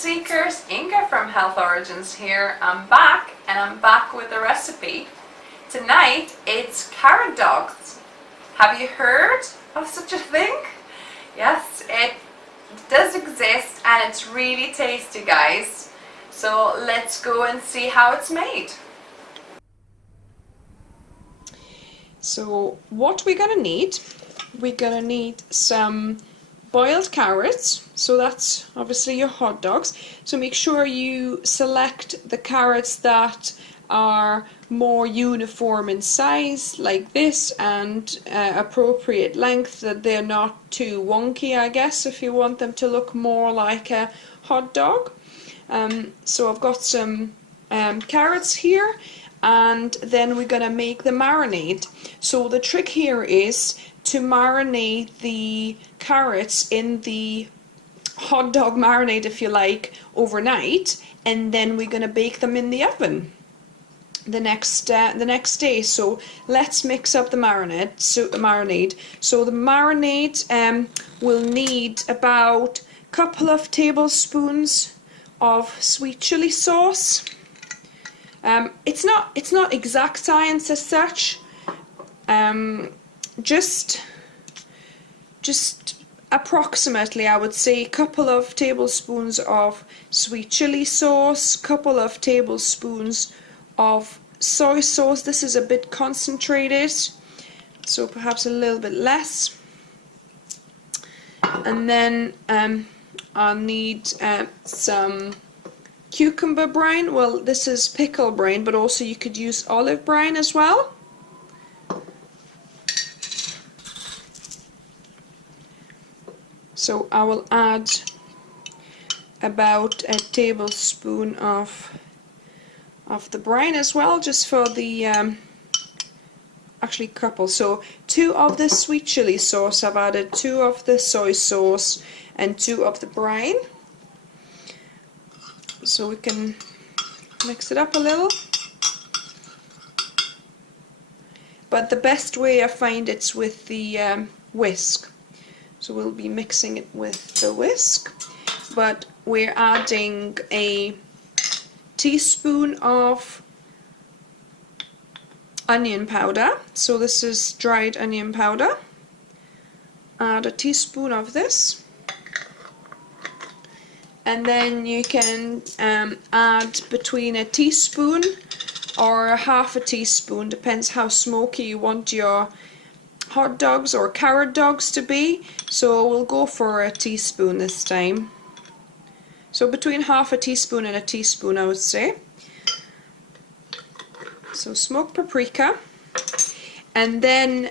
Seekers, Inga from Health Origins here. I'm back, and I'm back with a recipe. Tonight it's carrot dogs. Have you heard of such a thing? Yes, it does exist and it's really tasty, guys. So let's go and see how it's made. So what we're gonna need some boiled carrots, so that's obviously your hot dogs. So make sure you select the carrots that are more uniform in size, like this, and appropriate length, that they're not too wonky, I guess, if you want them to look more like a hot dog. So I've got some carrots here, and then we're gonna make the marinade. So the trick here is to marinate the carrots in the hot dog marinade, if you like, overnight, and then we're gonna bake them in the oven the next day. So let's mix up the marinade. So the marinade will need about a couple of tablespoons of sweet chili sauce. It's not exact science as such. Just approximately, I would say, a couple of tablespoons of sweet chili sauce, couple of tablespoons of soy sauce. This is a bit concentrated, so perhaps a little bit less. And then I'll need some cucumber brine. Well, this is pickle brine, but also you could use olive brine as well. So I will add about a tablespoon of the brine as well, just for the actually couple. So 2 of the sweet chili sauce, I've added 2 of the soy sauce and 2 of the brine. So we can mix it up a little. But the best way I find it's with the whisk. So we'll be mixing it with the whisk, but we're adding a teaspoon of onion powder. So this is dried onion powder. Add a teaspoon of this. And then you can add between a teaspoon or a half a teaspoon, depends how smoky you want your hot dogs or carrot dogs to be. So we'll go for a teaspoon this time. So between half a teaspoon and a teaspoon, I would say. So smoked paprika. And then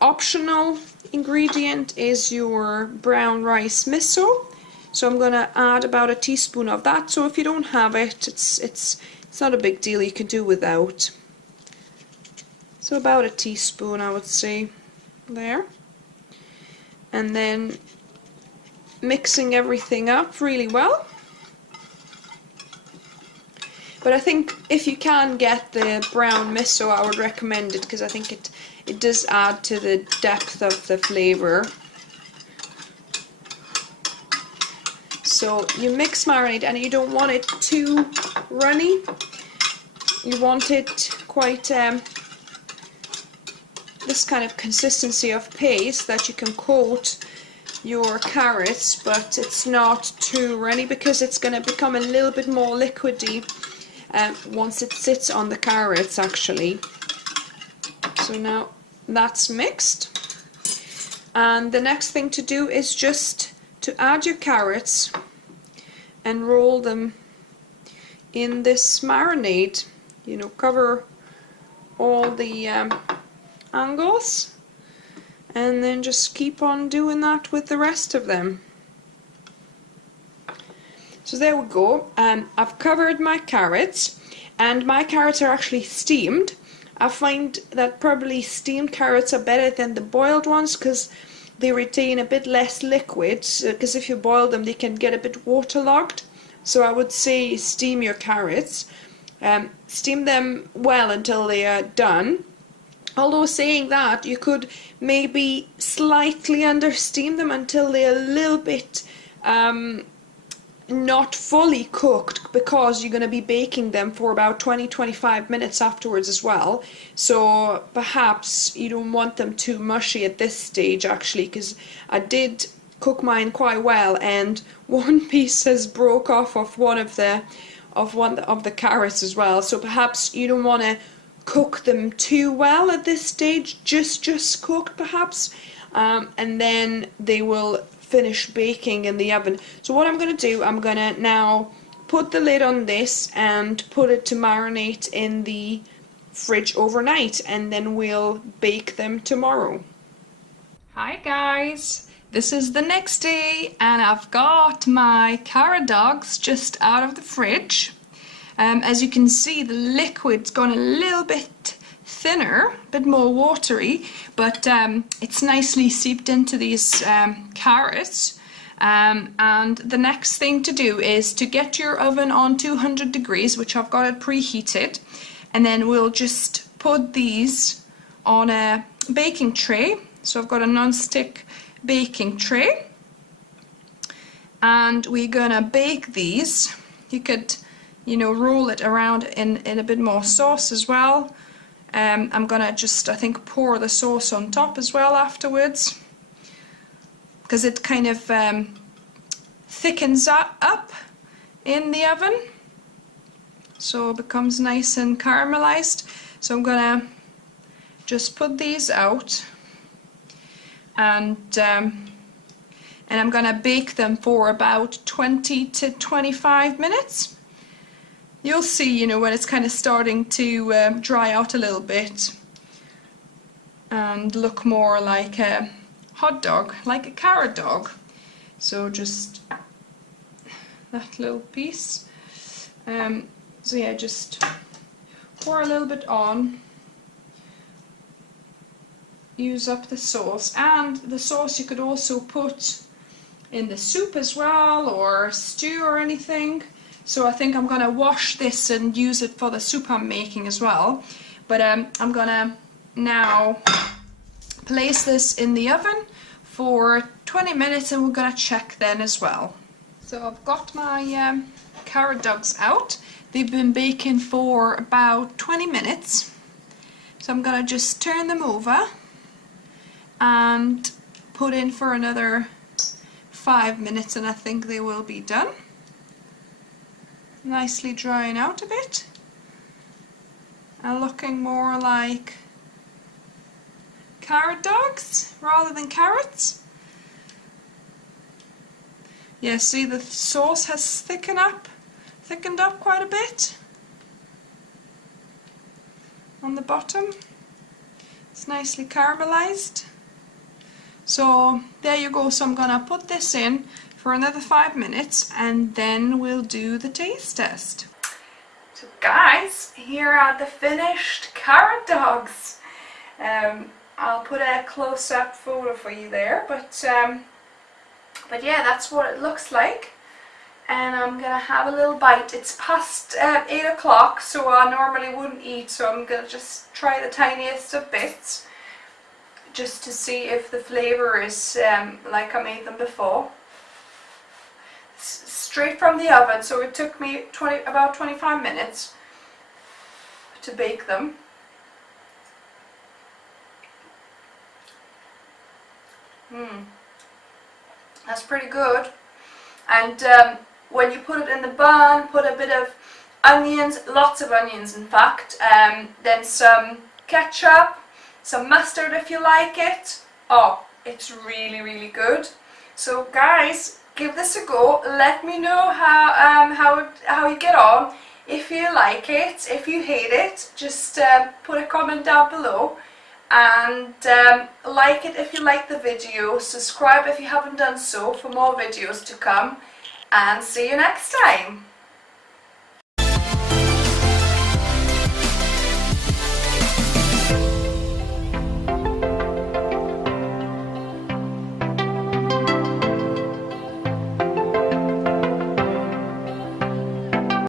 optional ingredient is your brown rice miso. So I'm gonna add about a teaspoon of that. So if you don't have it, it's not a big deal, you can do without. So about a teaspoon, I would say, there. And then mixing everything up really well. But I think if you can get the brown miso, I would recommend it, because I think it does add to the depth of the flavour. So you mix marinade, and you don't want it too runny. You want it quite this kind of consistency of paste that you can coat your carrots, but it's not too runny, because it's going to become a little bit more liquidy once it sits on the carrots, actually. So now that's mixed, and the next thing to do is just to add your carrots and roll them in this marinade. You know, cover all the angles, and then just keep on doing that with the rest of them. So there we go. I've covered my carrots, and my carrots are actually steamed. I find that probably steamed carrots are better than the boiled ones, because they retain a bit less liquid, because if you boil them they can get a bit waterlogged. So I would say steam your carrots. Steam them well until they are done. Although saying that, you could maybe slightly under steam them until they're a little bit not fully cooked because you're going to be baking them for about 20-25 minutes afterwards as well. So perhaps you don't want them too mushy at this stage actually, because I did cook mine quite well and one piece has broke off of one of the carrots as well. So perhaps you don't want to cook them too well at this stage, just cooked perhaps, and then they will finish baking in the oven. So what I'm going to do, I'm going to now put the lid on this and put it to marinate in the fridge overnight, and then we'll bake them tomorrow. Hi guys, this is the next day and I've got my carrot dogs just out of the fridge. As you can see, the liquid's gone a little bit thinner, a bit more watery, but it's nicely seeped into these carrots. And the next thing to do is to get your oven on 200 degrees, which I've got it preheated, and then we'll just put these on a baking tray. So I've got a non-stick baking tray, and we're gonna bake these. You could, you know, roll it around in a bit more sauce as well. I'm gonna just, I think, pour the sauce on top as well afterwards, because it kind of thickens up in the oven, so it becomes nice and caramelized. So I'm gonna just put these out, and I'm gonna bake them for about 20 to 25 minutes. You'll see, you know, when it's kind of starting to dry out a little bit and look more like a hot dog, like a carrot dog. So just that little piece. So yeah, just pour a little bit on, use up the sauce, and the sauce you could also put in the soup as well, or stew or anything. So I think I'm going to wash this and use it for the soup I'm making as well. But I'm going to now place this in the oven for 20 minutes and we're going to check then as well. So I've got my carrot dogs out. They've been baking for about 20 minutes. So I'm going to just turn them over and put in for another 5 minutes, and I think they will be done. Nicely drying out a bit and looking more like carrot dogs rather than carrots. Yeah, see, the sauce has thickened up quite a bit on the bottom. It's nicely caramelized. So there you go. So I'm gonna put this in for another 5 minutes and then we'll do the taste test. So guys, here are the finished carrot dogs. I'll put a close-up photo for you there, but yeah, that's what it looks like. And I'm gonna have a little bite. It's past 8 o'clock, so I normally wouldn't eat, so I'm gonna just try the tiniest of bits just to see if the flavour is like I made them before. Straight from the oven, so it took me about 25 minutes to bake them. That's pretty good. And when you put it in the bun, put a bit of onions, lots of onions in fact, then some ketchup, some mustard if you like it. Oh, it's really, really good. So guys, give this a go. Let me know how you get on. If you like it, if you hate it, just put a comment down below. And like it if you like the video. Subscribe if you haven't done so for more videos to come. And see you next time.